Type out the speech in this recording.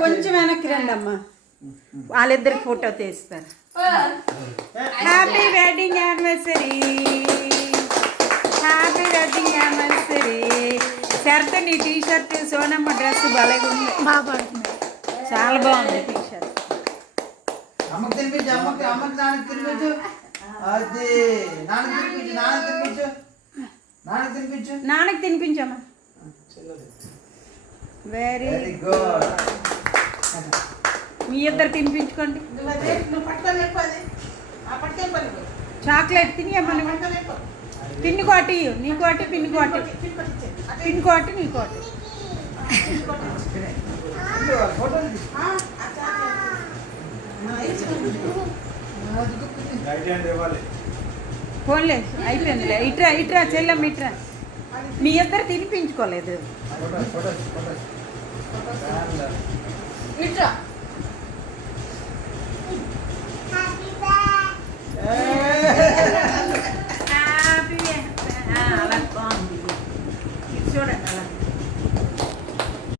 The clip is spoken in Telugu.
కొంచెం వెనక్కి రండి అమ్మా, వాళ్ళిద్దరికి ఫోటో తీస్తారు. Happy wedding anniversary, happy wedding anniversary. Sharath నీ టీ షర్ట్, సోనమ్మ డ్రెస్ భలేగా ఉంది, చాలా బాగుంది టీ షర్ట్. అమ్మకి తినిపించు, అమ్మకి నాన్నకి తినిపించు. అది నాన్నకి తినిపించమ్మా. Very good. మీ ఇద్దరు తినిపించుకోండి. చాక్లెట్ తినియమ్మా, పిన్ని కోటి నీ కోటి, పిన్ని కోటి, పిన్ని కోటి నీ కోటి. ఫోన్లే అయిపోయిందిలే. ఇట్రా చెల్లమ్మ ఇట్రా. మీ ఇద్దరు తినిపించుకోలేదు.